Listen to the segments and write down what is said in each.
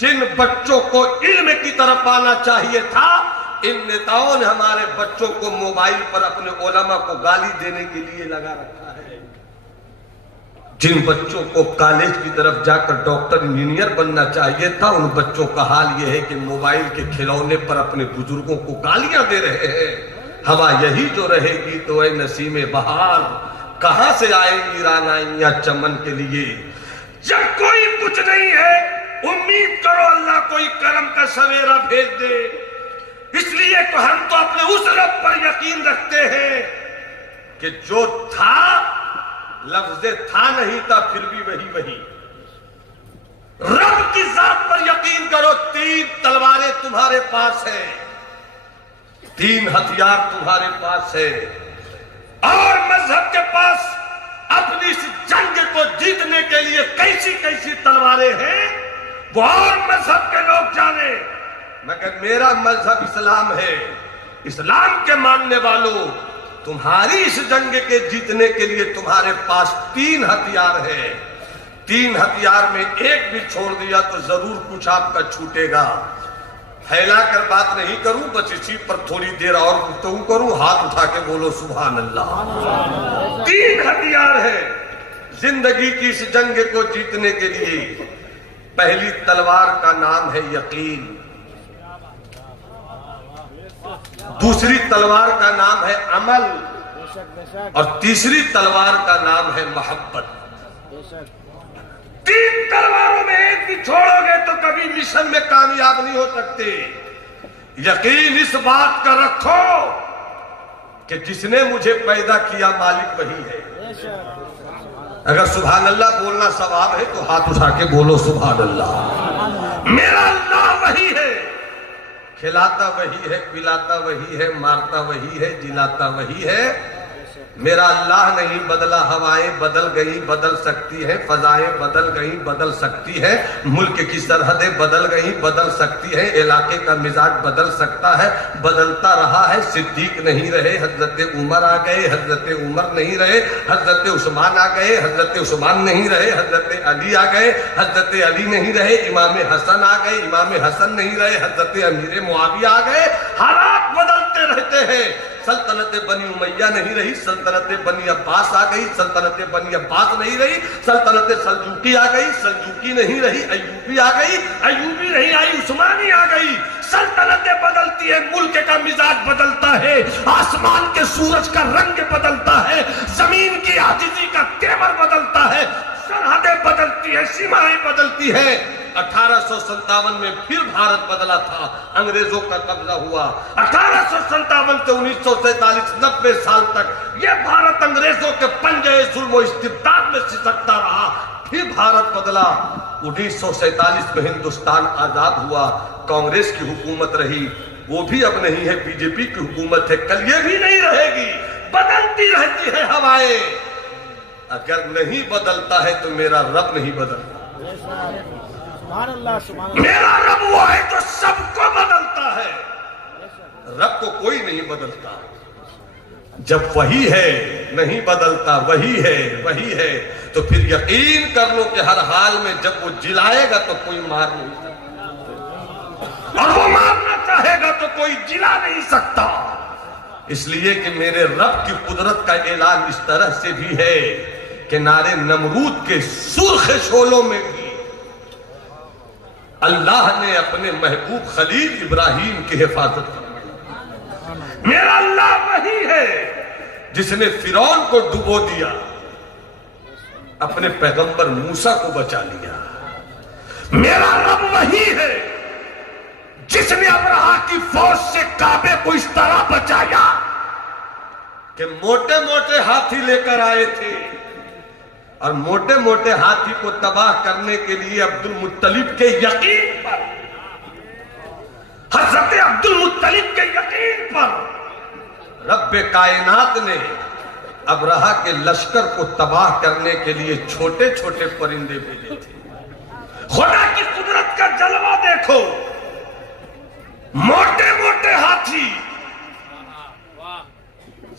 جن بچوں کو علم کی طرف آنا چاہیے تھا، ان نیتاؤں نے ہمارے بچوں کو موبائل پر اپنے علماء کو گالی دینے کے لیے لگا رکھا ہے۔ جن بچوں کو کالج کی طرف جا کر ڈاکٹر انجینئر بننا چاہیے تھا، ان بچوں کا حال یہ ہے کہ موبائل کے کھلونے پر اپنے بزرگوں کو گالیاں دے رہے ہیں۔ ہوا یہی جو رہے گی تو اے نسیم بہار، کہاں سے آئیں گی رعنائیاں چمن کے لیے؟ جب کوئی کچھ نہیں ہے، امید کرو اللہ کوئی کرم کا سویرا بھیج دے۔ اس لیے تو ہم تو اپنے اس رب پر یقین رکھتے ہیں کہ جو تھا، لفظ تھا نہیں تھا پھر بھی وہی وہی۔ رب کی ذات پر یقین کرو، 3 تلواریں تمہارے پاس ہیں، 3 ہتھیار تمہارے پاس ہے، اور مذہب کے پاس اپنی اس جنگ کو جیتنے کے لیے کیسی کیسی تلواریں ہیں وہ اور مذہب کے لوگ جانے، مگر میرا مذہب اسلام ہے۔ اسلام کے ماننے والوں، تمہاری اس جنگ کے جیتنے کے لیے تمہارے پاس 3 ہتھیار ہیں۔ 3 ہتھیار میں ایک بھی چھوڑ دیا تو ضرور کچھ آپ کا چھوٹے گا۔ پھیلا کر بات نہیں کروں، بس اسی پر تھوڑی دیر اور گفتگو کروں۔ ہاتھ اٹھا کے بولو سبحان اللہ۔ 3 ہتھیار ہے زندگی کی اس جنگ کو جیتنے کے لیے۔ پہلی تلوار کا نام ہے یقین، دوسری تلوار کا نام ہے عمل، اور تیسری تلوار کا نام ہے محبت۔ 3 تلواروں میں ایک بھی چھوڑو گے تو کبھی مشن میں کامیاب نہیں ہو سکتے۔ یقین اس بات کا رکھو کہ جس نے مجھے پیدا کیا مالک وہی ہے۔ اگر سبحان اللہ بولنا ثواب ہے تو ہاتھ اٹھا کے بولو سبحان اللہ۔ میرا اللہ وہی ہے، کھلاتا وہی ہے، پلاتا وہی ہے، مارتا وہی ہے، جلاتا وہی ہے۔ میرا اللہ نہیں بدلا، ہوائیں بدل گئی بدل سکتی ہیں، فضائیں بدل گئی بدل سکتی ہیں، ملک کی سرحدیں بدل گئی بدل سکتی ہیں، علاقے کا مزاج بدل سکتا ہے، بدلتا رہا ہے۔ صدیق نہیں رہے، حضرت عمر آ گئے، حضرت عمر نہیں رہے، حضرت عثمان آ گئے، حضرت عثمان نہیں رہے، حضرت علی آ گئے، حضرت علی نہیں رہے، امام حسن آ گئے، امام حسن نہیں رہے، حضرت امیر معاویہ آ گئے۔ حالات بدلتے رہتے ہیں۔ سلطنت بنی امیہ نہیں رہی، سلطنت بنی عباس آ گئی، سلطنت بنی عباس نہیں رہی، سلطنت سلجوقی آ گئی، سلجوقی نہیں رہی، ایوبی آ گئی، ایوبی نہیں آئی، عثمانی آ گئی۔ سلطنتیں بدلتی ہے، ملک کا مزاج بدلتا ہے، آسمان کے سورج کا رنگ بدلتا ہے، زمین کی عاجزی کا تیور بدلتا ہے، سرحدیں بدلتی ہے، سیمائیں بدلتی ہے۔ 1857 میں پھر بھارت بدلا تھا، انگریزوں کا قبضہ ہوا۔ 1857 سے 1947 90 سال تک یہ بھارت انگریزوں کے پنجے ظلم و استبداد میں سسکتا رہا۔ پھر بھارت بدلا، 1947 میں ہندوستان آزاد ہوا، کانگریس کی حکومت رہی، وہ بھی اب نہیں ہے، بی جے پی کی حکومت ہے، کل یہ بھی نہیں رہے گی، بدلتی رہتی ہے ہوائیں۔ اگر نہیں بدلتا ہے تو میرا رب نہیں بدلتا۔ میرا رب وہ ہے جو سب کو بدلتا ہے، رب کو کوئی نہیں بدلتا۔ جب وہی ہے نہیں بدلتا، وہی ہے تو پھر یقین کر لو کہ ہر حال میں جب وہ جلائے گا تو کوئی مار نہیں سکتا، اور وہ مارنا چاہے گا تو کوئی جلا نہیں سکتا۔ اس لیے کہ میرے رب کی قدرت کا اعلان اس طرح سے بھی ہے کہ نارے نمرود کے سرخ شعلوں میں بھی اللہ نے اپنے محبوب خلیل ابراہیم کی حفاظت کی۔ میرا اللہ وہی ہے جس نے فرعون کو ڈبو دیا، اپنے پیغمبر موسیٰ کو بچا لیا۔ میرا رب وہی ہے جس نے ابرہہ کی فوج سے کعبے کو اس طرح بچایا کہ موٹے موٹے ہاتھی لے کر آئے تھے، اور موٹے موٹے ہاتھی کو تباہ کرنے کے لیے عبد المطلب کے یقین پر، حضرت عبد المطلب کے یقین پر رب کائنات نے ابرہہ کے لشکر کو تباہ کرنے کے لیے چھوٹے چھوٹے پرندے بھیجے تھے۔ خدا کی قدرت کا جلوہ دیکھو، موٹے موٹے ہاتھی،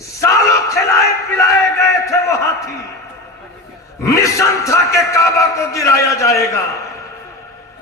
سالوں کھلائے پلائے گئے تھے وہ ہاتھی، مشن تھا کہ کعبہ کو گرایا جائے گا،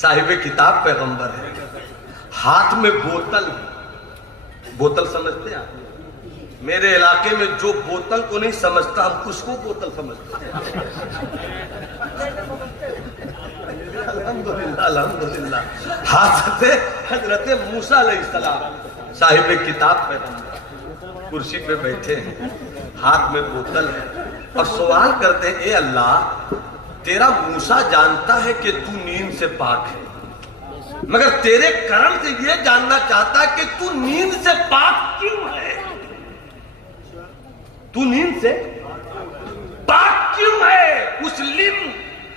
صاحب کتاب پیغمبر ہے، ہاتھ میں بوتل ہے. بوتل سمجھتے ہیں آپ؟ میرے علاقے میں جو بوتل کو نہیں سمجھتا ہم اس کو بوتل سمجھتے ہیں. الحمدللہ الحمدللہ. حضرت موسیٰ علیہ السلام صاحب کتاب پیغمبر کرسی پہ بیٹھے ہیں، ہاتھ میں بوتل ہے اور سوال کرتے ہیں، اے اللہ تیرا موسیٰ جانتا ہے کہ تو نیند سے پاک ہے، مگر تیرے کرم سے یہ جاننا چاہتا ہے کہ تو نیند سے پاک کیوں ہے؟ تو نیند سے پاک کیوں ہے؟ اس علم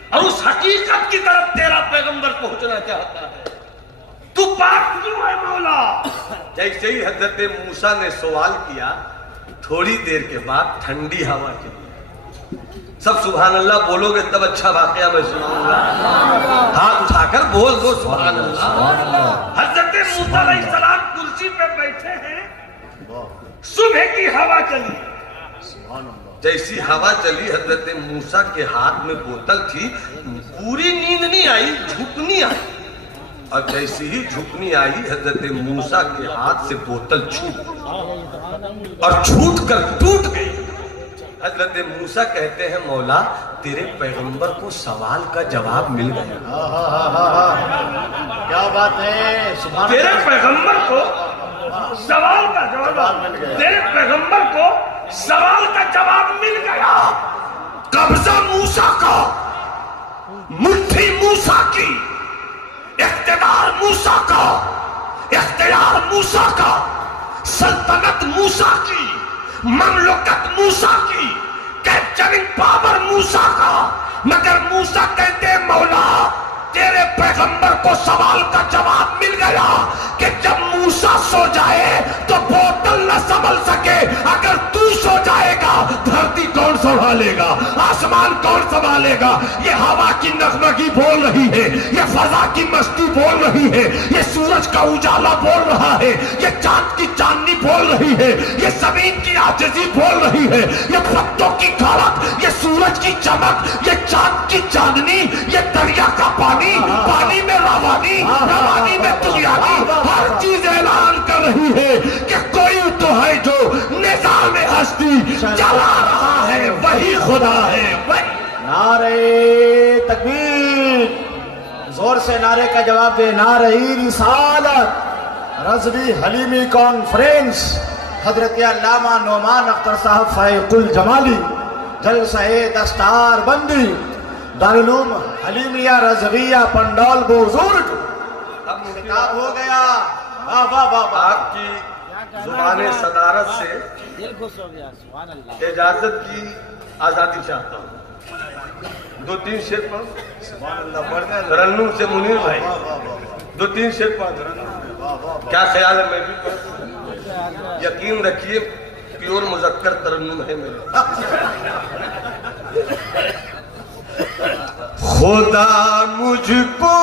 اور اس حقیقت کی طرف تیرا پیغمبر پہنچنا چاہتا ہے. تو پاک کیوں ہے مولا؟ جیسے ہی حضرت موسیٰ نے سوال کیا، تھوڑی دیر کے بعد ٹھنڈی ہوا چلی. سب سبحان اللہ بولو گے تب اچھا واقعہ میں سناؤں گا. ہاتھ اٹھا کر بول دو سبحان اللہ. حضرت موسیٰ علیہ السلام کرسی پہ بیٹھے ہیں، صبح کی ہوا چلی. جیسی ہوا چلی حضرت موسیٰ کے ہاتھ میں بوتل تھی، پوری نیند نہیں آئی، جھکنی آئی. اور جیسی ہی جھکنی آئی حضرت موسیٰ کے ہاتھ سے بوتل چھوٹ اور چھوٹ کر ٹوٹ گئی. حضرت موسیٰ کہتے ہیں مولا تیرے پیغمبر کو سوال کا جواب مل گیا. کیا بات ہے، تیرے پیغمبر کو سوال کا جواب مل گیا. تیرے پیغمبر کو سوال کا جواب مل گیا. قبضہ موسیٰ کا، مٹھی موسیٰ کی، اقتدار موسیٰ کا، اختیار موسیٰ کا، سلطنت موسیٰ کی، مملکت موسیٰ کی، کیپچرنگ پاور موسیٰ کا. مگر موسیٰ کہتے ہیں مولا تیرے پیغمبر کو سوال کا جواب مل گیا کہ جب موسیٰ سو جائے تو بوتل نہ سنبھل سکے. اگر تو سو جائے گا دھرتی کون سنبھالے گا؟ آسمان کون سنبھالے گا؟ یہ ہوا کی نغمگی بول رہی ہے، یہ فضا کی مستی بول رہی ہے، یہ سورج کا اجالا بول رہا ہے، یہ چاند کی چاندنی بول رہی ہے، یہ زمین کی عاجزی بول رہی ہے، یہ پتوں کی کھڑک، یہ سورج کی چمک، یہ چاند کی چاندنی، یہ دریا کا پانی، پانی میں روانی، روانی میں تغیانی، ہر چیز اعلان کر رہی ہے کہ کوئی تو ہے جو نظام ہستی چلا رہا ہے، وہی خدا ہے. نعرہ تکبیر، زور سے نعرے کا جواب دے. نعرہ رسالت. رضوی حلیمی کانفرنس، حضرت علامہ نعمان اختر صاحب فائق الجمالی، جلسہ دستار بندی، دارالعلوم حلیمیہ رضویہ پنڈال بزرگ. اب خطاب ہو گیا. واہ واہ واہ. آپ کی زبان صدارت سے اجازت کی آزادی چاہتا ہوں. 2-3 شعر پڑھ. سبحان اللہ. پڑھنے ترنم سے منیر بھائی 2-3 شعر پڑھ. کیا خیال ہے میں بھی پڑھ؟ یقین رکھیے پیور مذکر ترنم ہے میرے. خدا مجھ کو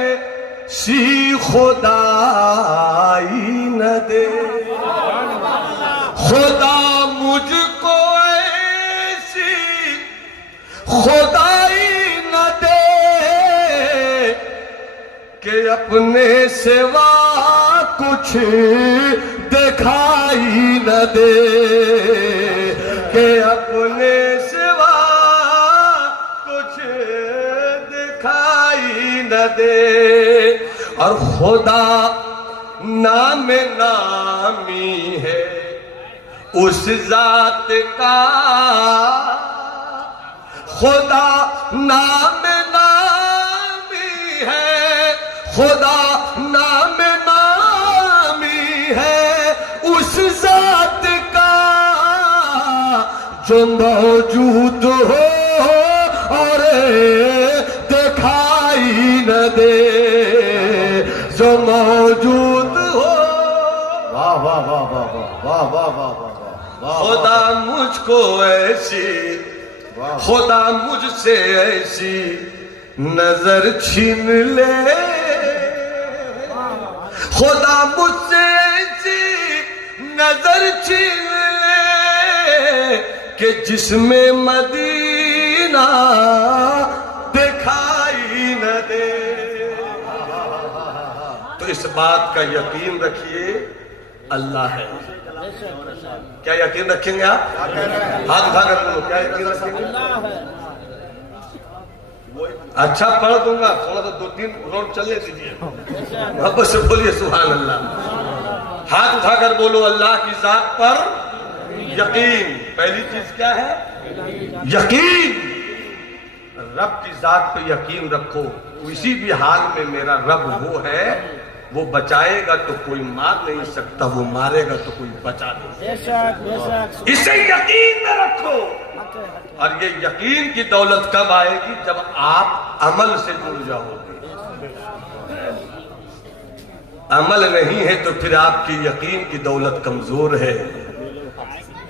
ایسی خدائی نہ دے، خدا مجھ کو ایسی خدائی نہ دے کہ اپنے سوا کچھ دکھائی نہ دے، کہ اپنے سوا کچھ دکھائی نہ دے. اور خدا نام نامی ہے اس ذات کا، خدا نام نامی ہے، خدا نام نامی ہے اس ذات کا جو موجود ہو اور دکھائی نہ دے، جو موجود ہو. واہ واہ واہ واہ واہ واہ واہ واہ. خدا مجھ کو ایسی، خدا مجھ سے ایسی نظر چھین لے، خدا مجھ سے ایسی نظر چھین لے کہ جس میں مدینہ دکھائی نہ دے. اس بات کا یقین رکھیے اللہ ہے. کیا یقین رکھیں گے آپ؟ ہاتھ اٹھا کر بولو, کیا یقین رکھیں گے؟ اچھا پڑھ دوں گا, تھوڑا سا 2-3 راؤنڈ چلنے دیجیے, محبت سے بولیے سبحان اللہ. ہاتھ اٹھا کر بولو اللہ کی ذات پر یقین. پہلی چیز کیا ہے؟ یقین. رب کی ذات پہ یقین رکھو. کسی بھی حال میں میرا رب وہ ہے, وہ بچائے گا تو کوئی مار نہیں سکتا, وہ مارے گا تو کوئی بچا نہیں سکتا. اسے یقین میں رکھو. اور یہ یقین کی دولت کب آئے گی؟ جب آپ عمل سے جڑ جاؤ گے. عمل نہیں ہے تو پھر آپ کی یقین کی دولت کمزور ہے.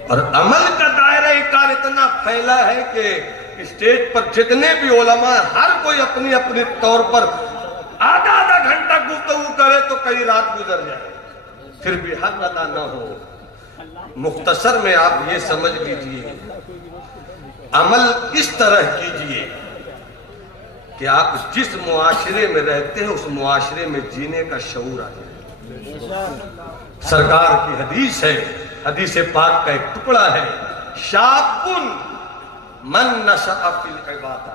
اور عمل کا دائرہ کار اتنا پھیلا ہے کہ اسٹیج پر جتنے بھی علماء ہر کوئی اپنی اپنی طور پر آدھا گھنٹہ گفتگو کرے تو کئی رات گزر جائے, پھر بھی حق ادا نہ ہو. مختصر میں آپ یہ سمجھ لیجئے, عمل اس طرح کیجئے کہ آپ جس معاشرے میں رہتے ہیں اس معاشرے میں جینے کا شعور آ جائے. سرکار کی حدیث ہے, حدیث پاک کا ایک ٹکڑا ہے, شاب من نشأ فی العبادہ.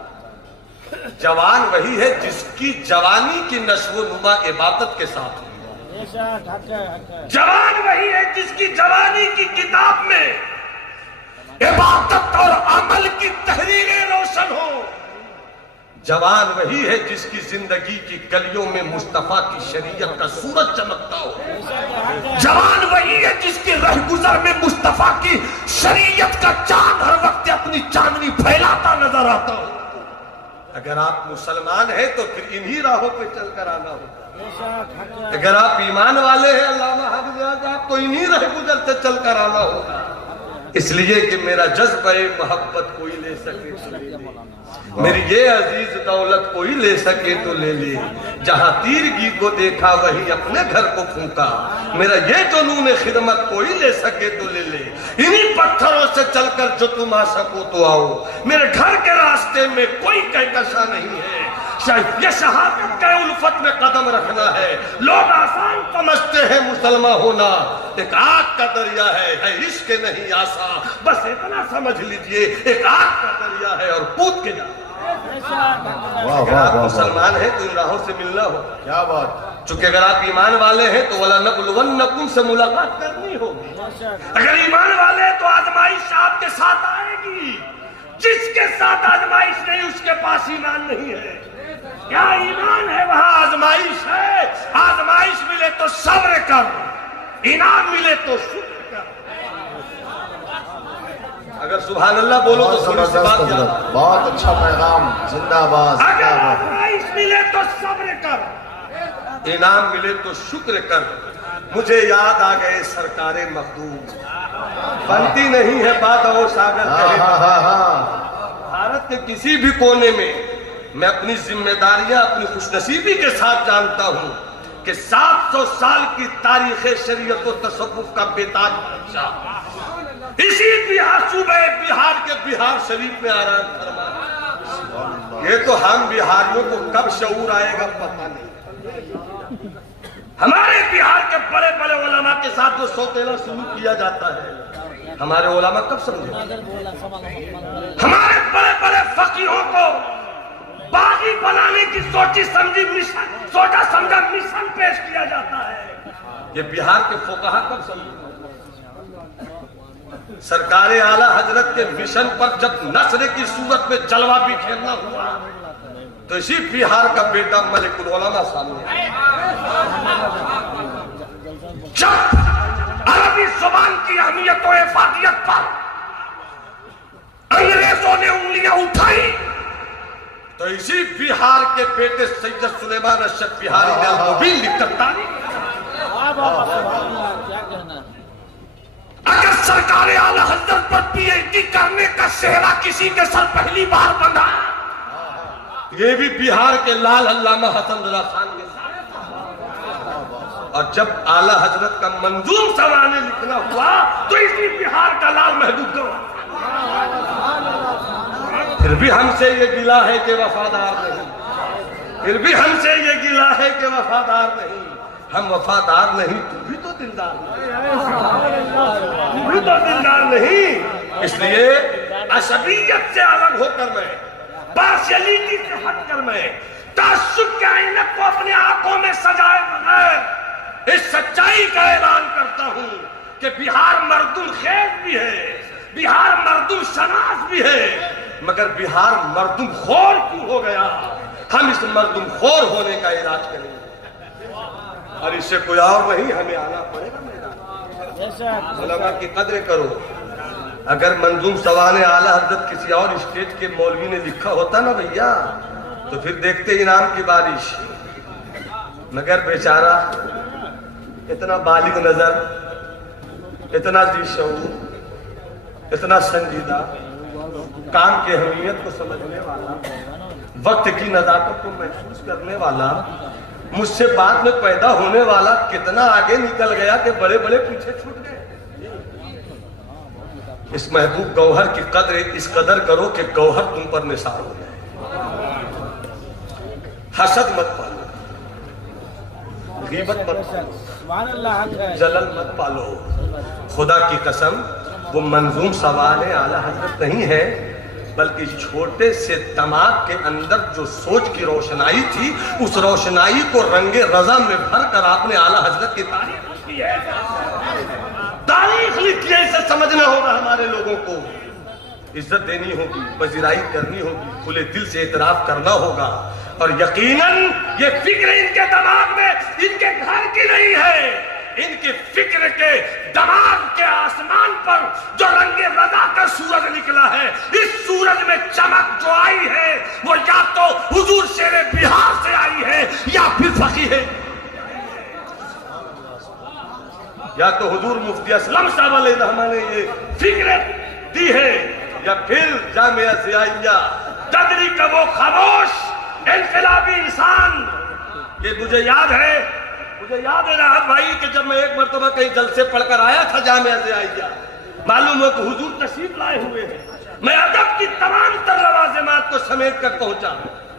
جوان وہی ہے جس کی جوانی کی نشو و نما عبادت کے ساتھ ہوئی. جوان وہی ہے جس کی جوانی کی کتاب میں عبادت اور عمل کی تحریریں روشن ہو. جوان وہی ہے جس کی زندگی کی گلیوں میں مصطفیٰ کی شریعت کا سورج چمکتا ہو. جوان وہی ہے جس کی رہ گزر میں مصطفیٰ کی شریعت کا چاند ہر وقت اپنی چاندنی پھیلاتا نظر آتا ہو. اگر آپ مسلمان ہیں تو پھر انہی راہوں پہ چل کر آنا ہوگا. اگر آپ ایمان والے ہیں علامہ حافظ, آپ تو انہی رہ گزر سے چل کر آنا ہوگا. اس لیے کہ میرا جذبہ محبت کوئی لے سکے تو لے لے, میری یہ عزیز دولت کوئی لے سکے تو لے لے. جہاں تیرگی کو دیکھا وہی اپنے گھر کو پھونکا, میرا یہ جنون خدمت کوئی لے سکے تو لے لے. انہی پتھروں سے چل کر جو تم آ سکو تو آؤ. میرے گھر کے راستے میں کوئی کہکشا نہیں ہے. یہ شہادت کا الفت میں قدم رکھنا ہے. لوگ آسان سمجھتے ہیں مسلمان ہونا, ایک آگ کا دریا ہے عشق نہیں آسان. بس اتنا سمجھ لیجئے, ایک آگ کا دریا ہے اور کود کے جانا. اگر آپ مسلمان ہیں تو ان راہوں سے ملنا ہوگا. کیا بات. چونکہ اگر آپ ایمان والے ہیں تو وَلَنَبْلُوَنَّكُمْ سے ملاقات کرنی ہوگی. اگر ایمان والے ہیں تو آزمائش آپ کے ساتھ آئے گی. جس کے ساتھ آزمائش نہیں اس کے پاس ایمان نہیں ہے. کیا ایمان ہے وہاں آزمائش ہے. آزمائش ملے تو صبر کر, انعام ملے تو شکر کر. اگر سبحان اللہ بولو تو تھوڑی سی بات یاد. بہت اچھا پیغام, زندہ باد. اگر آزمائش ملے تو صبر کر, انعام ملے تو شکر کر. مجھے یاد آ گئے سرکار مخدوم. بنتی نہیں ہے بات اور ساگر کہے. بھارت کے کسی بھی کونے میں میں اپنی ذمہ داریاں اپنی خوش نصیبی کے ساتھ جانتا ہوں کہ 700 سال کی تاریخ شریعت و تصوف کا بیتاج بادشاہ اسی بہار صوبہ بہار کے بہار شریف میں آرام فرما. یہ تو ہم بہاریوں کو کب شعور آئے گا پتہ نہیں. ہمارے بہار کے بڑے بڑے علماء کے ساتھ جو سوتیلا سلوک کیا جاتا ہے ہمارے علماء کب سمجھے؟ ہمارے بڑے بڑے فقیروں کو باغی بنانے کی سوچا سمجھا مشن پیش کیا جاتا ہے. یہ بہار کے فقہا کب سمجھے؟ سرکار اعلیٰ حضرت کے مشن پر جب نصر کی صورت میں جلوہ بھی کھیلنا ہوا تو اسی بہار کا بیٹا ملک العلماء سامنے. جب عربی زبان کی اہمیت و افادیت پر انگریزوں نے انگلیاں اٹھائی تو اسی بہار کے بیٹے سید سلیمان اشرف بہاری نے المبین لکھ کر تاریخ. اگر سرکار اعلیٰ حضرت پر پی ایچ ڈی کرنے کا سہرا کسی کے سر پہلی بار بندھا یہ بھی بہار کے لال علامہ حسن رضا خان کے ساتھ. اور جب اعلیٰ حضرت کا منظوم سوانح لکھنا ہوا تو اسی بہار کا لال محبوب گواہ. پھر بھی ہم سے یہ گلہ ہے کہ وفادار نہیں, پھر بھی ہم سے یہ گلہ ہے کہ وفادار نہیں. ہم وفادار نہیں، تو بھی تو دلدار نہیں، تو بھی تو دلدار نہیں۔ اس لیے عصبیت سے الگ ہو کر میں، پارشیلٹی سے ہٹ کر میں، تعصب کے عینک کو اپنے آنکھوں میں سجائے بغیر اس سچائی کا اعلان کرتا ہوں کہ بہار مردم خیز بھی ہے، بہار مردم شناس بھی ہے، مگر بہار مردم خور کیوں ہو گیا؟ ہم اس مردم خور ہونے کا علاج کریں گے، اور اس سے کوئی اور نہیں، ہمیں آنا پڑے گا میدان۔ علماء کی قدر کرو۔ اگر منظوم سوانح اعلیٰ حضرت کسی اور اسٹیج کے مولوی نے لکھا ہوتا نا بھیا، تو پھر دیکھتے انعام کی بارش، مگر بیچارہ اتنا بالغ نظر، اتنا ذی شعور، اتنا سنجیدہ، کام کی اہمیت کو سمجھنے والا، وقت کی نزاکت کو محسوس کرنے والا، مجھ سے بعد میں پیدا ہونے والا کتنا آگے نکل گیا کہ بڑے بڑے پیچھے چھوٹ گئے۔ اس محبوب گوہر کی قدر اس قدر کرو کہ گوہر تم پر نثار ہو جائے۔ حسد مت پالو، غیبت مت پالو، جلل مت پالو۔ خدا کی قسم وہ منظوم سوانح اعلیٰ حضرت نہیں ہے، بلکہ چھوٹے سے دماغ کے اندر جو سوچ کی روشنائی تھی، اس روشنائی کو رنگ رضا میں بھر کر آپ نے اعلیٰ حضرت کی تاریخ لکھی ہے، تاریخ لکھی ہے۔ اسے سمجھنا ہوگا، ہمارے لوگوں کو عزت دینی ہوگی، پذیرائی کرنی ہوگی، کھلے دل سے اعتراف کرنا ہوگا، اور یقیناً یہ فکر ان کے دماغ میں ان کے گھر کی نہیں ہے، ان کی فکر کے دماغ کے آسمان پر جو رنگ رضا کا سورج نکلا ہے، اس سورج میں چمک جو آئی ہے وہ یا تو حضور شیر بہار سے آئی ہے، یا پھر فقیہ، یا تو حضور مفتی اسلم صاحب علیہ الرحمہ نے یہ فکر دی ہے، یا پھر جامعہ ضیائیہ تدری کا وہ خاموش انقلابی انسان۔ یہ مجھے یاد ہے راحت بھائی کہ جب میں ایک مرتبہ کہیں جلسے پڑھ کر آیا تھا جامعہ ضیائیہ، معلوم ہو کہ حضور تشریف لائے ہوئے ہیں، میں ادب کی تمام تر لوازمات کو سمیٹ کر پہنچا،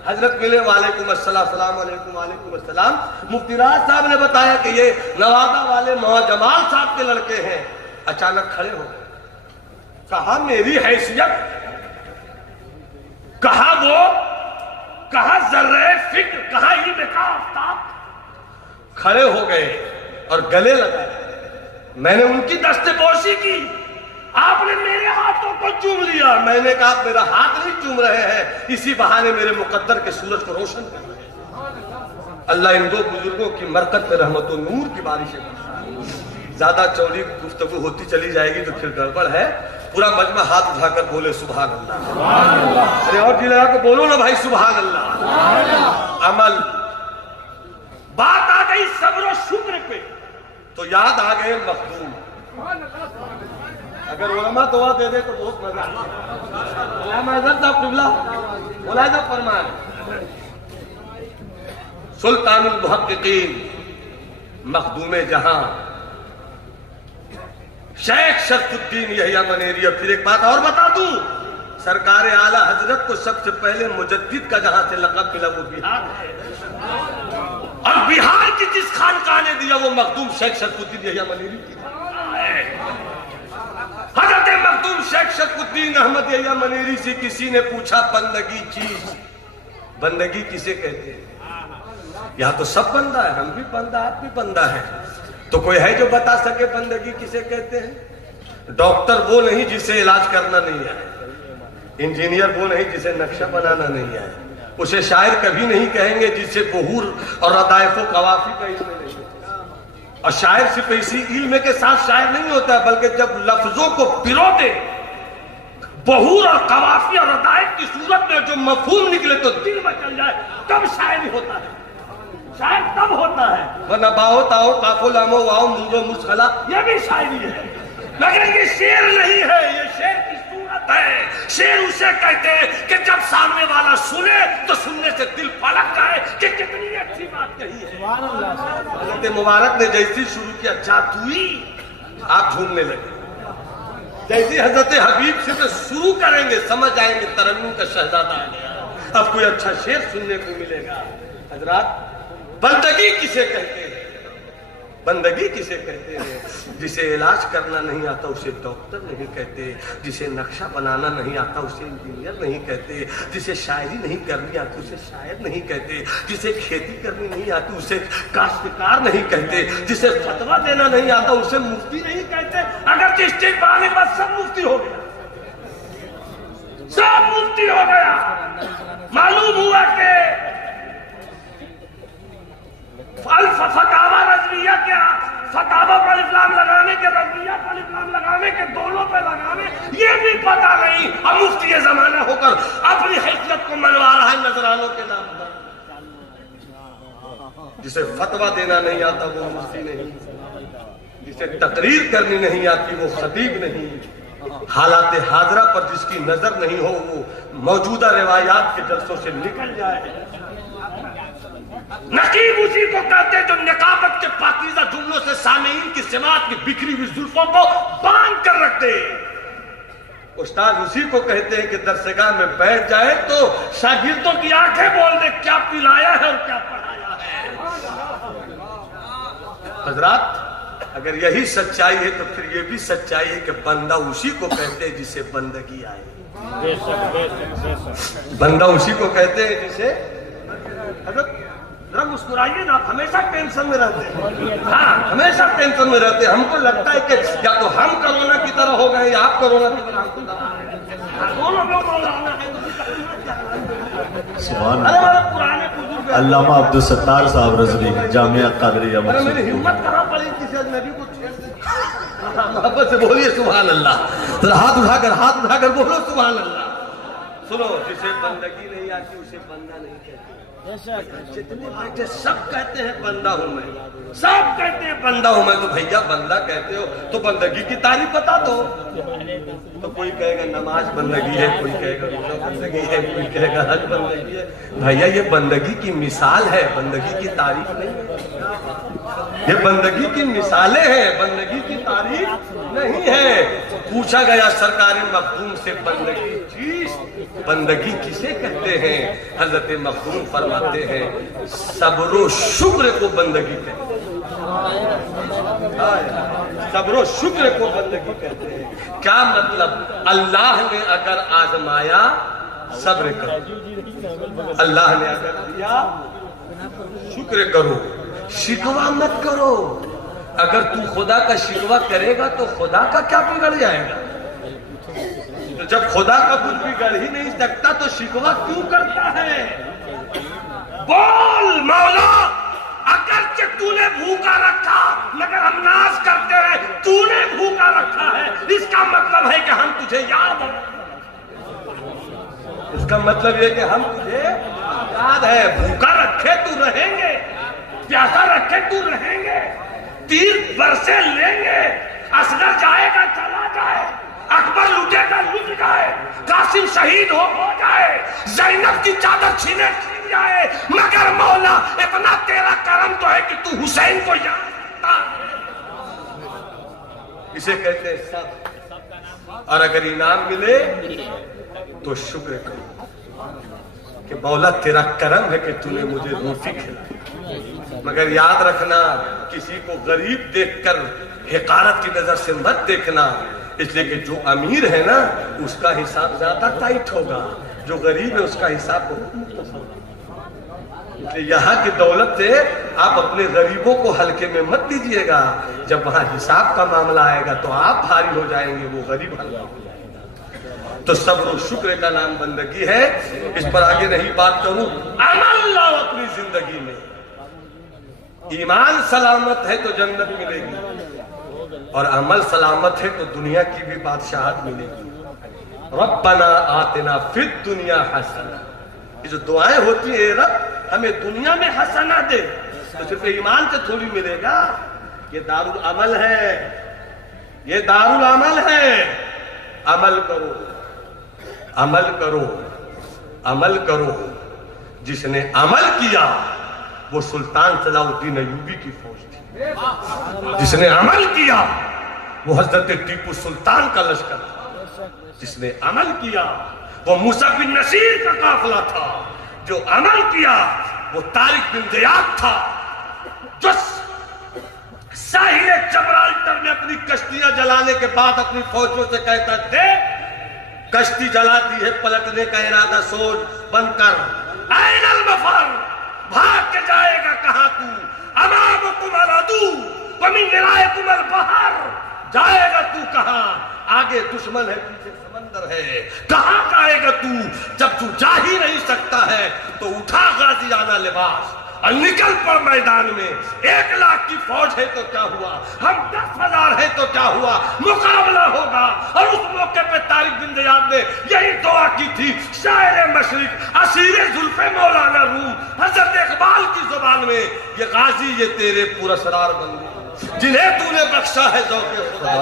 حضرت ملے، وعلیکم السلام، السلام علیکم، وعلیکم السلام۔ مفتی راز صاحب نے بتایا کہ یہ نوادہ والے مولانا جمال صاحب کے لڑکے ہیں۔ اچانک کھڑے ہو گئے، کہا میری حیثیت، کہا وہ، کہا ذرہ فکر، کہا علم کا آفتاب۔ کھڑے ہو گئے اور گلے لگائے، میں نے ان کی دست پوشی کی، آپ نے میرے ہاتھوں کو چوم لیا، میں نے کہا میرا ہاتھ نہیں چوم رہے ہیں، اسی بہانے میرے مقدر کے سورج کو روشن کر رہے ہیں۔ اللہ ان دو بزرگوں کی مرکت میں رحمت و نور کی بارشیں برسائے۔ زیادہ چوڑی گفتگو ہوتی چلی جائے گی تو پھر گڑبڑ ہے۔ پورا مجمع ہاتھ اٹھا کر بولے سبحان اللہ، ارے اور جی لگا کے بولو نا بھائی سبحان اللہ۔ عمل، بات آ گئی صبر و شکر پہ تو یاد آ گئے مخدوم۔ اگر علماء دعا دے دے تو بہت مزہ آتا۔ علامہ حضرت صاحب قبلہ ملاحظہ فرمائیں، سلطان المحققین، مخدوم جہاں، شیخ شرف الدین یحییٰ منیری۔ پھر ایک بات اور بتا دوں، سرکار اعلیٰ حضرت کو سب سے پہلے مجدد کا جہاں سے لقب ملا وہ بہار ہے، اور بہار کی جس خانقاہ نے دیا وہ مخدوم شیخ شرف الدین یحییٰ منیری کی ہے۔ حضرت مخدوم شیخ شرف الدین احمد یحییٰ منیری سے کسی نے پوچھا بندگی چیز، بندگی کسے کہتے ہیں؟ یہاں تو سب بندہ ہے، ہم بھی بندہ، آپ بھی بندہ ہے، تو کوئی ہے جو بتا سکے بندگی کسے کہتے ہیں؟ ڈاکٹر وہ نہیں جسے علاج کرنا نہیں آئے، انجینئر وہ نہیں جسے نقشہ بنانا نہیں آئے، اسے شاعر کبھی نہیں کہیں گے جس سے بہور اور ردائف و قوافی کا علم نہیں ہوتا، اور شاعر صرف اسی علم کے ساتھ شاعر نہیں ہوتا، بلکہ جب لفظوں کو پرو دے بہور اور قوافی اور ردائف کی صورت میں جو مفہوم نکلے تو دل میں چل جائے، تب شاعری ہوتا ہے، شاعر تب ہوتا ہے، ورنہ باہو تاؤ کافو لامو واؤ منگو مسخلا یہ بھی شاعری ہے، مگر یہ شعر نہیں ہے، یہ شعر کی صورت ہے۔ شعر اسے کہتے ہیں کہ جب سامنے والا سنے تو سننے سے دل پلک جائے کہ کتنی اچھی بات کہی ہے۔ حضرت مبارک نے جیسی شروع کیا جاتوئی، آپ جھومنے لگے، جیسی حضرت حبیب سے شروع کریں گے سمجھ آئیں گے ترنم کا شہزادہ آ گیا، اب کوئی اچھا شعر سننے کو ملے گا۔ حضرات بندگی کسے کہتے ہیں؟ بندگی کسے کہتے ہیں؟ جسے علاج کرنا نہیں آتا اسے ڈاکٹر نہیں کہتے، جسے نقشہ بنانا نہیں آتا اسے انجینئر نہیں کہتے، جسے شاعری نہیں کرنی آتی اسے شاعر نہیں کہتے، جسے کھیتی کرنی نہیں آتی اسے کاشتکار نہیں کہتے، جسے فتویٰ دینا نہیں آتا اسے مفتی نہیں کہتے۔ اگر ڈسٹرکٹ بنانے کے بعد سب مفتی ہو گیا، سب مفتی ہو گیا، معلوم ہوا کہ فتاوی رضویہ کیا، فتاوی پر الف لگانے کے، رضویہ پر الف لگانے کے، دونوں پہ لگانے یہ بھی پتا نہیں، اب مفتی زمانہ ہو کر اپنی حیثیت کو منوا رہا ہے نذرانوں کے نام پر۔ جسے فتویٰ دینا نہیں آتا وہ مفتی نہیں، جسے تقریر کرنی نہیں آتی وہ خطیب نہیں، حالات حاضرہ پر جس کی نظر نہیں ہو وہ موجودہ روایات کے جلسوں سے نکل جائے۔ نقیب اسی کو کہتے جو نقابت کے پاکیزہ جملوں سے سامعین کی سماعت کی بکھری ہوئی زلفوں کو باندھ کر رکھتے۔ استاد اسی کو کہتے ہیں کہ درسگاہ میں بیٹھ جائے تو شاگردوں کی آنکھیں بول دے کیا پلایا ہے اور کیا پڑھایا ہے۔ حضرات اگر یہی سچائی ہے تو پھر یہ بھی سچائی ہے کہ بندہ اسی کو کہتے ہیں جسے بندگی آئے، بندہ اسی کو کہتے ہیں جسے۔ حضرت ذرا مسکرائیے نا، آپ ہمیشہ ٹینشن میں رہتے ہیں، ہاں ہمیشہ ٹینشن میں رہتے ہیں۔ ہم کو لگتا ہے کہ یا تو ہم کرونا کی طرح ہو گئے یا آپ کرونا کی طرح ہم کو سبحان اللہ۔ علامہ عبدالستار صاحب رضوی، جامعہ قادریہ مسجد۔ میری ہمت کہاں پڑی کسی اجنبی کو چھیڑ دے؟ محبت سے بولیے سبحان اللہ، ہاتھ اٹھا کر بولو سبحان اللہ۔ سنو، جسے بندگی نہیں آتی اسے بندہ نہیں کہتے۔ جتنے بیٹھے سب کہتے ہیں بندہ ہوں میں، سب کہتے ہیں بندہ ہوں میں، تو بھیا بندہ کہتے ہو تو بندگی کی تعریف بتا دو۔ تو کوئی کہے گا نماز بندگی ہے، کوئی کہے گا روزہ بندگی ہے، کوئی کہے گا حج بندگی ہے۔ بھیا یہ بندگی کی مثال ہے، بندگی کی تعریف نہیں ہے۔ یہ بندگی کی مثالیں ہیں، بندگی کی تعریف نہیں ہے۔ پوچھا گیا سرکار مخدوم سے بندگی چیز، بندگی کسے کہتے ہیں؟ حضرت مخدوم فرماتے ہیں صبر و شکر کو بندگی کہتے ہیں، صبر و شکر کو بندگی کہتے ہیں۔ کیا مطلب؟ اللہ نے اگر آزمایا صبر کرو، اللہ نے اگر دیا شکر کرو، شکوہ مت کرو۔ اگر تو خدا کا شکوہ کرے گا تو خدا کا کیا بگڑ جائے گا؟ جب خدا کا کچھ بگڑ ہی نہیں سکتا تو شکوہ کیوں کرتا ہے؟ بول مولا، اگرچہ تو نے بھوکا رکھا مگر ہم ناز کرتے ہیں تو نے بھوکا رکھا ہے، اس کا مطلب ہے کہ ہم تجھے یاد ہیں، اس کا مطلب یہ کہ ہم تجھے یاد ہے۔ بھوکا رکھے تو رہیں گے، پیاسا رکھے تو رہیں گے، تیر برسے لیں گے، اصغر جائے گا چلا جائے، اکبر لٹے گا لٹ جائے، قاسم شہید ہو جائے، زینب کی چادر چھین جائے، مگر مولا اتنا تیرا کرم تو ہے کہ تو حسین کو یاد کرتا ہے۔ اسے کہتے ہیں سب۔ اور اگر انعام ملے تو شکر کرو کہ مولا تیرا کرم ہے کہ تو نے مجھے روٹی کھلائی۔ مگر یاد رکھنا کسی کو غریب دیکھ کر حقارت کی نظر سے مت دیکھنا، اس لیے کہ جو امیر ہے نا اس کا حساب زیادہ ٹائٹ ہوگا، جو غریب ہے اس کا حساب بہت مختصر ہوگا۔ یہاں کی دولت سے آپ اپنے غریبوں کو ہلکے میں مت دیجیے گا، جب وہاں حساب کا معاملہ آئے گا تو آپ بھاری ہو جائیں گے، وہ غریب ہلکا ہو جائے گا۔ تو صبر و شکر کا نام بندگی ہے۔ اس پر آگے نہیں بات کروں۔ عمل لاؤ اپنی زندگی میں، ایمان سلامت ہے تو جنت ملے گی، اور عمل سلامت ہے تو دنیا کی بھی بادشاہت ملے گی۔ ربنا آتنا فی الدنیا حسنہ، یہ جو دعائیں ہوتی ہیں رب ہمیں دنیا میں حسنہ دے، تو صرف ایمان سے تھوڑی ملے گا، یہ دارالعمل ہے، یہ دارالعمل ہے۔ عمل کرو، عمل کرو، عمل کرو۔ جس نے عمل کیا وہ سلطان صلاح الدین ایوبی کی فوج تھی، جس نے عمل کیا وہ حضرت ٹیپو سلطان کا لشکر تھا، جس نے عمل کیا وہ موسیٰ بن نصیر کا قافلہ تھا، جو عمل کیا وہ طارق بن زیاد تھا، جو چلانے کے بعد اپنی فوجوں سے کہتا تھے کشتی جلا دی ہے پلٹنے کا ارادہ سوچ بند کر این المفر بھاگ کے جائے گا کہاں تو امامکم العدو ومن ورائکم البحر جائے گا تو کہاں آگے دشمن ہے پیچھے سمندر ہے کہاں جائے گا تو جب تو جا ہی نہیں سکتا ہے تو اٹھا غازیانہ لباس اور نکل پڑ میدان میں 1,00,000 کی فوج ہے تو کیا ہوا ہم 10,000 ہے تو کیا ہوا مقابلہ ہوگا اور اس موقع پہ طارق بن زیاد نے یہی دعا کی تھی شاعر مشرق اسیر زلف مولانا روم حضرت اقبال کی زبان میں یہ غازی یہ تیرے پراسرار بندے جنہیں تو نے بخشا ہے ذوق خدا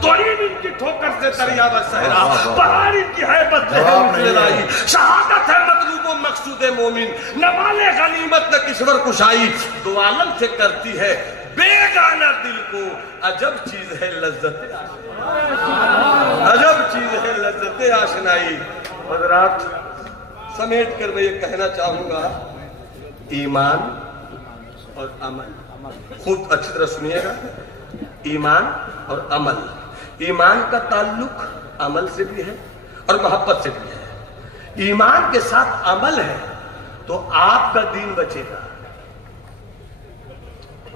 توہین ان کی ٹھوکر سے دریا و صحرا بہار ان کی حیبت سے ہے مثل رائی شہادت ہے مطلوب و مقصود مومن نہ مال غنیمت نہ کشور کشائی دو عالم سے کرتی ہے بیگانہ دل کو عجب چیز ہے لذت عجب چیز ہے لذت آشنائی حضرات سمیٹ کر میں یہ کہنا چاہوں گا ایمان اور عمل خوب اچھی طرح سنیے گا ایمان اور عمل ایمان کا تعلق عمل سے بھی ہے اور محبت سے بھی ہے ایمان کے ساتھ عمل ہے تو آپ کا دین بچے گا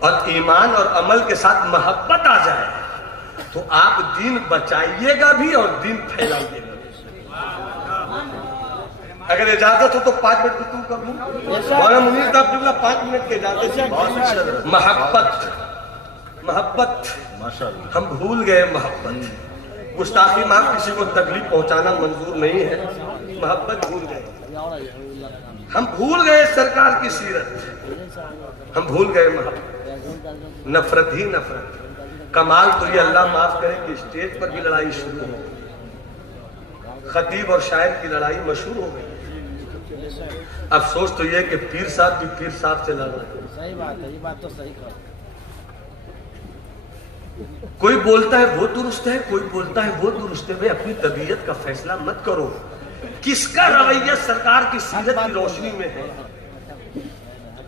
اور ایمان اور عمل کے ساتھ محبت آ جائے تو آپ دین بچائیے گا بھی اور دین پھیلائیے گا اگر اجازت ہو تو 5 منٹ گفتگو کر لوں مولانا منیر صاحب جملہ 5 منٹ کی اجازت ہے محبت ہم بھول گئے محبت گستاخی معاف کسی کو تکلیف پہنچانا منظور نہیں ہے محبت بھول گئے ہم بھول گئے سرکار کی سیرت ہم بھول گئے محبت نفرت ہی نفرت کمال تو یہ اللہ معاف کرے کہ اسٹیج پر بھی لڑائی شروع ہو خطیب اور شاعر کی لڑائی مشہور ہو گئی افسوس تو یہ کہ پیر صاحب بھی پیر صاحب سے لڑ رہے ہیں صحیح بات ہے یہ بات تو صحیح کہا کوئی بولتا ہے وہ درست ہے کوئی بولتا ہے وہ درست ہے اپنی طبیعت کا فیصلہ مت کرو کس کا رویہ سرکار کی سیرت کی روشنی میں ہے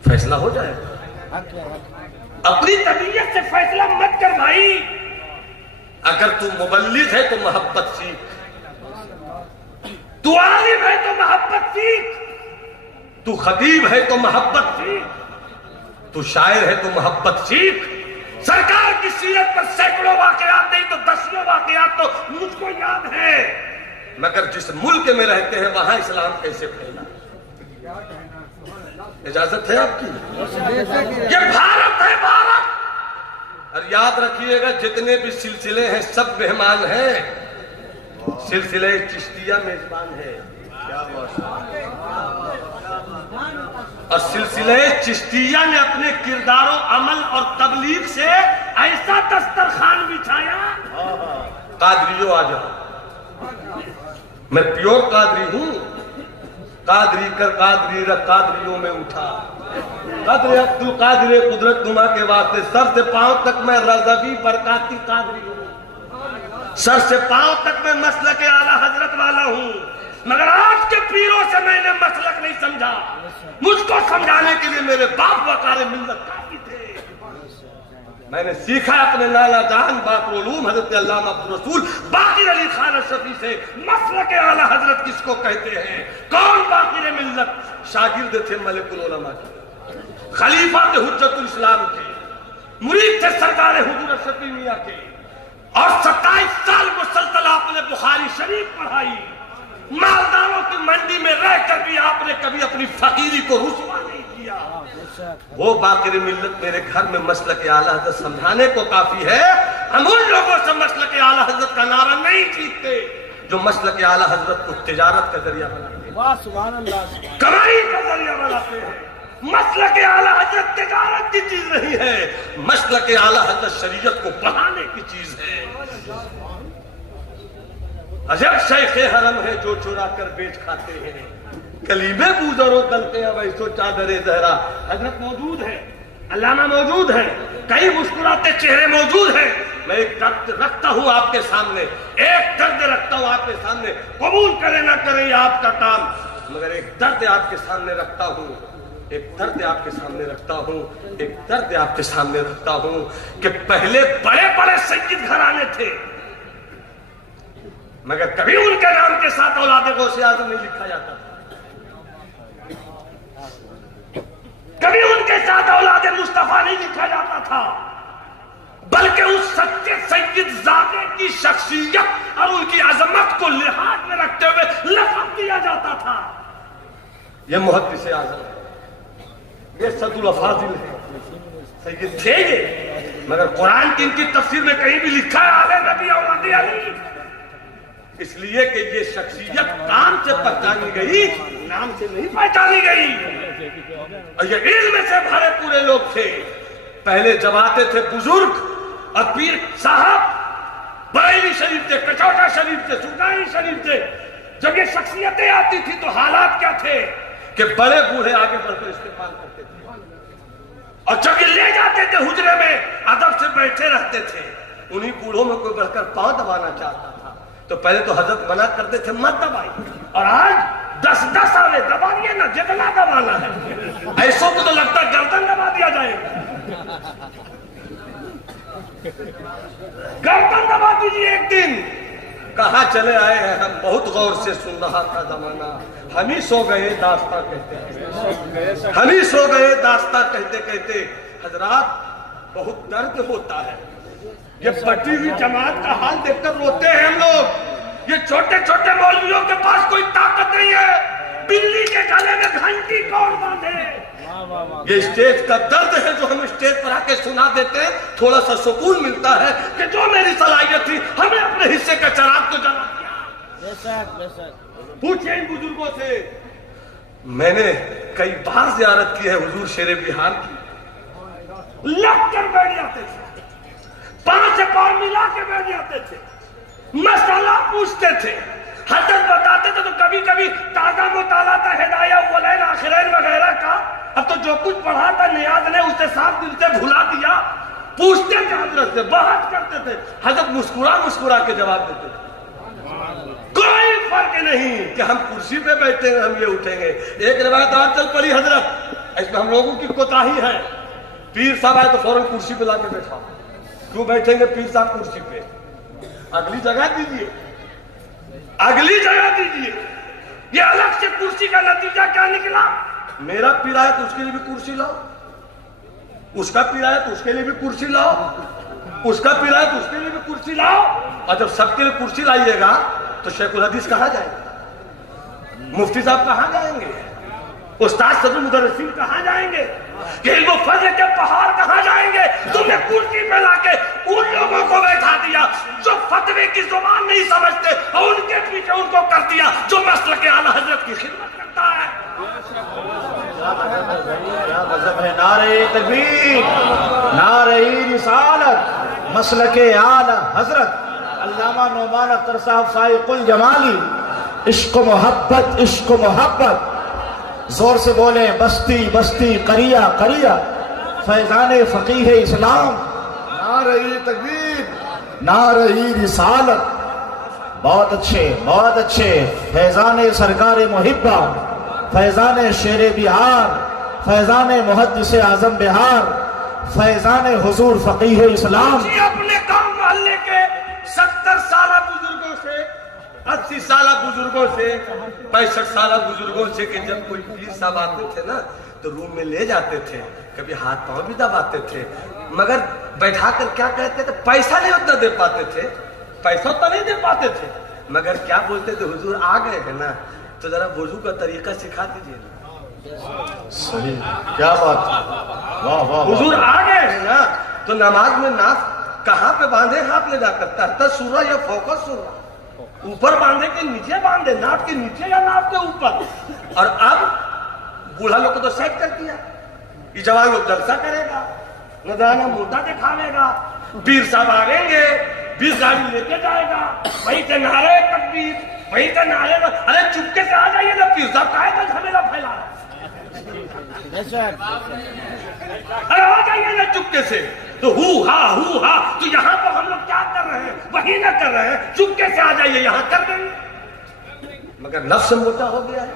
فیصلہ ہو جائے اپنی طبیعت سے فیصلہ مت کر بھائی اگر تو مبلغ ہے تو محبت سیکھ تو عالم ہے تو محبت سیکھ تو خطیب ہے تو محبت سیکھ تو شاعر ہے تو محبت سیکھ سرکار کی سیرت پر سینکڑوں واقعات نہیں تو 10 واقعات تو مجھ کو یاد ہے مگر جس ملک میں رہتے ہیں وہاں اسلام کیسے پھیلا اجازت ہے آپ کی یہ بھارت ہے بھارت اور یاد رکھیے گا جتنے بھی سلسلے ہیں سب مہمان ہیں سلسلہ چشتیہ میزبان ہے اور سلسلہ چشتیہ نے اپنے کردار و عمل اور تبلیغ سے ایسا دسترخوان بچھایا قادریوں آ جاؤ میں پیور قادری ہوں قادری کر قادری رکھ قادریوں میں اٹھا قدر عبد القادر قدرت نما کے واسطے سر سے پاؤں تک میں رضوی برکاتی قادری ہوں سر سے پاؤں تک میں مسلک اعلیٰ حضرت والا ہوں مگر آج کے پیروں سے میں نے مسلک نہیں سمجھا مجھ کو سمجھانے کے لیے میرے باپ وقار ملت کافی تھے میں نے سیکھا اپنے لالا جان باقر علوم حضرت علامہ عبدالرسول باقر علی خان اشرفی سے مسلک اعلیٰ حضرت کس کو کہتے ہیں کون باقر ملت شاگرد تھے ملک العلماء کے خلیفہ تھے حجت الاسلام کے مرید تھے سرکار حضور اشرفی میاں کے اور 27 سال مسلسل آپ نے بخاری شریف پڑھائی مالداروں کی منڈی میں رہ کر بھی آپ نے کبھی اپنی فقیری کو رسوا نہیں کیا وہ باقر ملت میرے گھر میں مسلک اعلیٰ حضرت سمجھانے کو کافی ہے ہم ان لوگوں سے مسلک اعلیٰ حضرت کا نعرہ نہیں سیکھتے جو مسلک اعلیٰ حضرت کو تجارت کا ذریعہ بناتے واہ سبحان اللہ کمائی کا ذریعہ بناتے ہیں مسلک اعلیٰ حضرت تجارت کی چیز نہیں ہے مسلک اعلیٰ حضرت شریعت کو بڑھانے کی چیز ہے عجب شیخ حرم ہے جو چورا کر بیچ کھاتے ہیں کلیمے بوزر و دلتے ہیں ویسو چادر زہرا حضرت موجود ہے علامہ موجود ہے کئی مسکراتے چہرے موجود ہیں میں ایک درد رکھتا ہوں آپ کے سامنے ایک درد رکھتا ہوں آپ کے سامنے قبول کرے نہ کرے یہ آپ کا کام مگر ایک درد آپ کے سامنے رکھتا ہوں ایک درد آپ کے سامنے رکھتا ہوں، ایک درد آپ کے سامنے رکھتا ہوں کہ پہلے بڑے بڑے سید گھرانے تھے، مگر کبھی ان کے نام کے ساتھ اولاد غوث اعظم نہیں لکھا جاتا تھا، کبھی ان کے ساتھ اولاد مصطفیٰ نہیں لکھا جاتا تھا، بلکہ اس سچے سید زادے کی شخصیت اور ان کی عظمت کو لحاظ میں رکھتے ہوئے لقب دیا جاتا تھا۔ یہ محدث اعظم ہے، یہ سید الافاضل ہے، سید تھے یہ، مگر قرآن کی ان کی تفسیر میں کہیں بھی لکھا ہے آل نبی اولاد علی، اس لیے کہ یہ شخصیت کام سے پہچانی گئی، نام سے نہیں پہچانی گئی، اور یہ علم سے بھرے پورے لوگ تھے۔ پہلے جب آتے تھے بزرگ اور پیر صاحب بریلی شریف سے، کچوٹا شریف سے، سلطانی شریف سے، جب یہ شخصیتیں آتی تھی تو حالات کیا تھے کہ بڑے بوڑھے آگے بڑھ کر استقبال کرتے تھے، اور جب یہ لے جاتے تھے حجرے میں ادب سے بیٹھے رہتے تھے، انہی بوڑھوں میں کوئی بڑھ کر پاؤں دبانا چاہتا تھا تو پہلے تو حضرت منع کرتے تھے مت دبائی، اور آج 10 سالے دبا دیے نا، جتنا دبانا ہے، ایسوں کو تو لگتا ہے گردن دبا دیا جائے گا، گردن دبا دیجیے ایک دن۔ کہاں چلے آئے ہیں ہم، بہت غور سے سن رہا تھا زمانہ، ہم ہی سو گئے داستاں کہتے کہتے، ہم ہی سو گئے داستاں کہتے کہتے۔ حضرات بہت درد ہوتا ہے، یہ بٹی ہوئی جماعت کا حال دیکھ کر روتے ہیں ہم لوگ، یہ چھوٹے چھوٹے مولویوں کے پاس کوئی طاقت نہیں ہے، بلی کے گلے میں گھنٹی کون باندھے؟ یہ اسٹیج کا درد ہے جو ہم اسٹیج پر آ کے سنا دیتے ہیں، تھوڑا سا سکون ملتا ہے کہ جو میری صلاحیت تھی ہم نے اپنے حصے کا چراغ تو جلا دیا۔ پوچھیں ان بزرگوں سے، میں نے کئی بار زیارت کی ہے حضور شیر بہار کی، لگ کر بیٹھ جاتے تھے، پاؤں سے پاؤں ملا کے بیٹھ جاتے تھے، مسئلہ پوچھتے تھے، حضرت بتاتے تھے تو کبھی کبھی تازہ مطالعہ تھا ہدایہ اولین آخرین وغیرہ کا، اب تو جو کچھ پڑھا تھا نیاز نے اسے صاف دل سے بھلا دیا، پوچھتے تھے حضرت سے، بحث کرتے تھے، حضرت مسکرا کے جواب دیتے تھے، کوئی فرق نہیں کہ ہم کرسی پہ بیٹھے ہیں ہم یہ اٹھیں گے۔ ایک روایت اور چل پڑی حضرت، اس میں ہم لوگوں کی کوتاہی ہے، پیر صاحب آئے تو فوراً کرسی پہ لا کے بیٹھا، کیوں بیٹھیں گے پیر صاحب کرسی پہ؟ اگلی جگہ دیجیے، اگلی جگہ دیجیے۔ یہ الگ سے کرسی کا نتیجہ کیا نکلا؟ میرا پیر آیا تو اس کے لیے بھی کرسی لاؤ، اس کا پیر آیا تو اس کے لیے بھی کرسی لاؤ، اس کا پیر آیا تو اس کے لیے بھی کرسی لاؤ، اور جب سب کے لیے کرسی لائیے گا تو شیخ الحدیث کہاں جائیں گے؟ مفتی صاحب کہاں جائیں گے؟ استاد صدر مدرسین کہاں جائیں گے؟ کہ علم و فضل کے پہاڑ کہاں جائیں گے؟ تم نے کرسی پہ لا کے ان لوگوں کو بیٹھا دیا جو فتوے کی زبان نہیں سمجھتے، اور ان کے پیچھے ان کو کر دیا جو مسلک اعلیٰ حضرت کی خدمت کرتا ہے۔ کیا غضب ہے، نعرہ تکبیر، نعرہ رسالت، مسلک اعلیٰ حضرت علامہ نعمان اختر صاحب فائق الجمالی، عشق و محبت، عشق و محبت، زور سے بولیں، بستی بستی، قریہ قریہ، فیضان فقیہ اسلام، نعرہ تکبیر، نعرہ رسالت۔ بہت اچھے بہت اچھے، فیضان سرکار محبہ، فیضان شیر بہار، فیضان محدث اعظم بہار، فیضان حضور فقیہ اسلام۔ جی اپنے گاؤں محلے کے 70 سالہ بزرگوں سے، 80 سالہ بزرگوں سے، 65 سالہ بزرگوں سے، کہ جب کوئی پیر صاحب آتے تھے نا تو روم میں لے جاتے تھے، کبھی ہاتھ پاؤں بھی دباتے تھے، مگر بیٹھا کر کیا کہتے تھے؟ پیسہ نہیں اتنا دے پاتے تھے، پیسہ اتنا نہیں دے پاتے تھے، مگر کیا بولتے تھے؟ حضور آ گئے ہیں نا تو ذرا وضو کا طریقہ سکھا دیجیے۔ صحیح، کیا بات، واہ واہ، حضور آ گئے ہیں نا تو نماز میں ناف کہاں پہ باندھے؟ ہاتھ لے جا کر تحت سورہ یا فوق سورہ، اوپر باندھے کہ نیچے باندھے؟ ناف کے نیچے یا ناف کے اوپر؟ اور اب بوڑھا لوگ کو تو سیٹ کر دیا، یہ جوان لوگ جلسہ کرے گا، نذرانہ موٹا دکھاوے گا، پیر صاحب آئیں گے، 20 گاڑی لے کے جائے گا، وہیں سے نعرہ تکبیر، وہیں سے نعرے، ارے چپکے سے آ جائیے نا، پیر صاحب کہے گا جھمیلا پھیلا رہا ہے، ارے آ جائیے نا چپکے سے، تو ہو ہا تو یہاں پر ہم لوگ کیا کر رہے ہیں؟ وہی نہ کر رہے ہیں، چپکے سے آ جائیے یہاں کر دیں گے، مگر نفس موٹا ہو گیا ہے،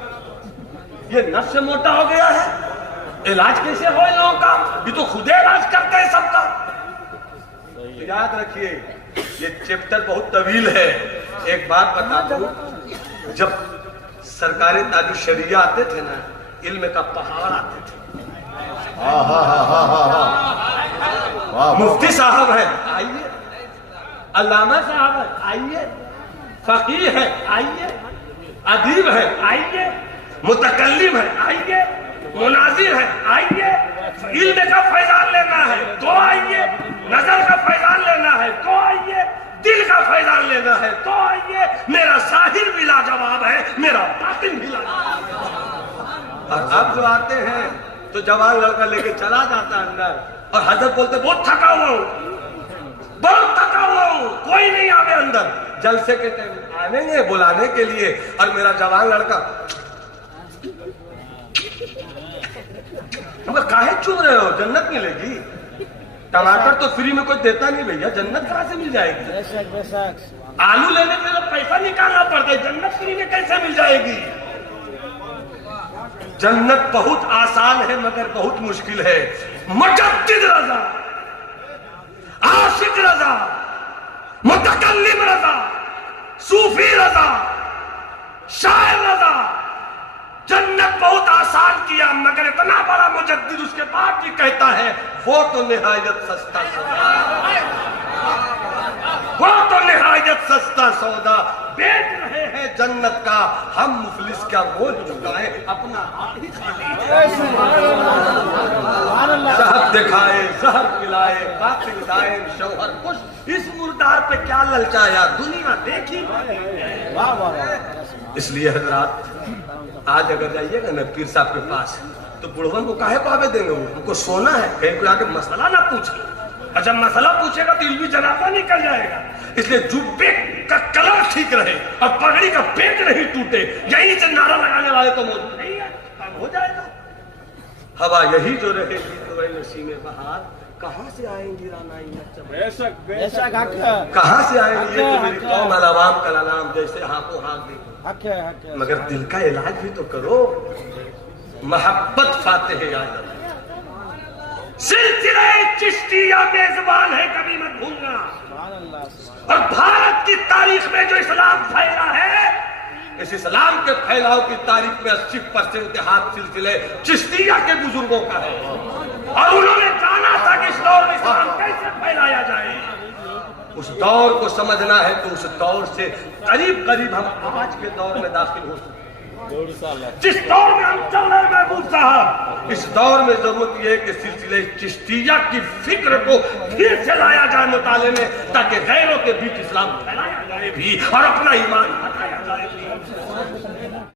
یہ نفس موٹا ہو گیا ہے، علاج کیسے ہو ان لوگوں کا؟ یہ تو خود علاج کرتے ہیں سب کا. یاد رکھیے یہ چیپٹر بہت طویل ہے. ایک بات بتا دوں، جب سرکار تاج الشریعہ آتے تھے نا، علم کا پہاڑ آتے تھے. مفتی صاحب ہیں آئیے، علامہ صاحب ہیں آئیے، فقیہ ہے آئیے، ادیب ہے آئیے، متکلم ہے آئیے، مناظر ہے آئیے. علم کا فیضان لینا ہے تو آئیے، نظر کا فیضان لینا ہے تو آئیے، دل کا فیضان لینا ہے تو آئیے. میرا ظاہر بھی لاجواب ہے، میرا باطن بھی لاجواب ہے. اور اب جو آتے ہیں تو جوان لڑکا لے کے چلا جاتا ہے اندر، اور حضرت بولتے بہت تھکا ہوا ہوں، بہت تھکا ہوا ہوں، کوئی نہیں آگے اندر. جلسے کے ٹائم آنے گے بلانے کے لیے، اور میرا جوان لڑکا کاہے چوم رہے ہو؟ جنت ملے گی. ٹماٹر تو فری میں کوئی دیتا نہیں بھیا، جنت کہاں سے مل جائے گی؟ بے شک بے شک. آلو لینے کے لیے پیسہ نکالنا پڑتا ہے، جنت فری میں کیسے مل جائے گی؟ جنت بہت آسان ہے مگر بہت مشکل ہے. مجدد رضا، عاشق رضا، متکلم رضا، صوفی رضا، شاعر رضا. جنت بہت آسان کیا مگر اتنا بڑا مجدد اس کے بعد بھی کہتا ہے وہ تو نہایت سستا سودا، وہ تو نہایت سستا سودا. بیچ رہے ہیں جنت کا ہم، مفلس کیا مول چکائے اپنا ہاتھ ہی خالی. شہد دکھائے زہر پلائے، قاتل دائم شوہر خوش، اس مردار پہ کیا للچایا، دنیا دیکھی. واہ واہ واہ. اس لیے حضرات آج اگر جائیے گا نا پیر صاحب کے پاس تو بڑھون کو کاہے پاوے دیں گے؟ وہ ہم کو سونا ہے، کہیں کوئی آگے مسئلہ نہ پوچھے، اور جب مسئلہ پوچھے گا تو علمی جنازہ نکل جائے گا. اس لیے جبے کا کلر ٹھیک رہے اور پگڑی کا پیٹ نہیں ٹوٹے، یہی سے نعرہ لگانے والے تو موجود نہیں ہے، کام ہو جائے گا. ہوا یہی جو رہے گی تو وہی نسیم بہار، کہاں سے آئیں گی رانائی؟ بے شک حق ہے. کہاں سے آئیں گی؟ یہ تو میری قوم العوام کا نام جیسے ہاتھوں ہاتھ دے. حق ہے حق ہے. مگر دل کا علاج بھی تو کرو. محبت فاتح اعظم، سلسلہ چشتیہ میزبان ہے، کبھی مت بھولنا. سبحان اللہ. اور بھارت کی تاریخ میں جو اسلام پھیلا ہے، اس اسلام کے پھیلاؤ کی تاریخ میں 80% ہاتھ سلسلے چشتیہ کے بزرگوں کا ہے. اور انہوں نے جانا تھا کہ اس دور میں اسلام کیسے پھیلایا جائے. اس دور کو سمجھنا ہے تو اس دور سے قریب قریب ہم آج کے دور میں داخل ہو سکتے. جس دور میں ہم چل رہے ہیں محبوب صاحب، اس دور میں ضرورت یہ ہے کہ سلسلے چشتیہ کی فکر کو پھر سے لایا جائے مطالعے میں، تاکہ غیروں کے بیچ اسلام پھیلایا جائے بھی اور اپنا ایمان بتایا جائے بھی.